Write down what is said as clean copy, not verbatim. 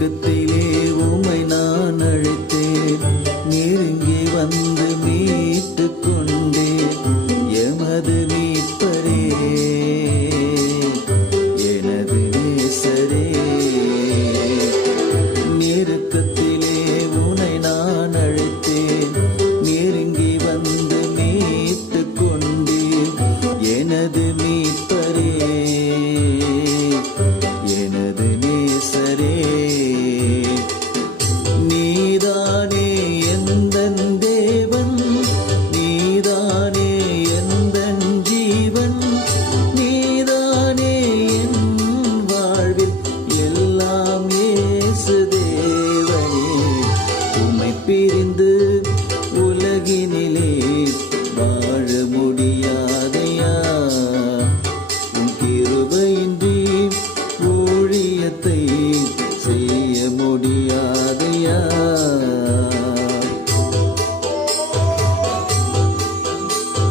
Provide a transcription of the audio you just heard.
நெருக்கத்திலே உம்மை நான் அழைத்தேன், நெருங்கி வந்து மீட்டுக் கொண்டேன். எமது மீட்பரே, எனது நேசரே, நெருக்கத்திலே உன்னை நான் அழைத்தேன், நெருங்கி வந்து மீட்டுக் கொண்டேன். எனது மீட்பரே, எனது நேசரே, நீதானே எந்தன் தேவன், நீதானே எந்தன் ஜீவன், நீதானே என் வாழ்வில் எல்லாம் இயேசு தேவனே. உம்மை பிரிந்து உலகினிலே வாழ முடியாதையா, உம் கிருபையின்றி ஊழியத்தை செய்ய முடியாதையா.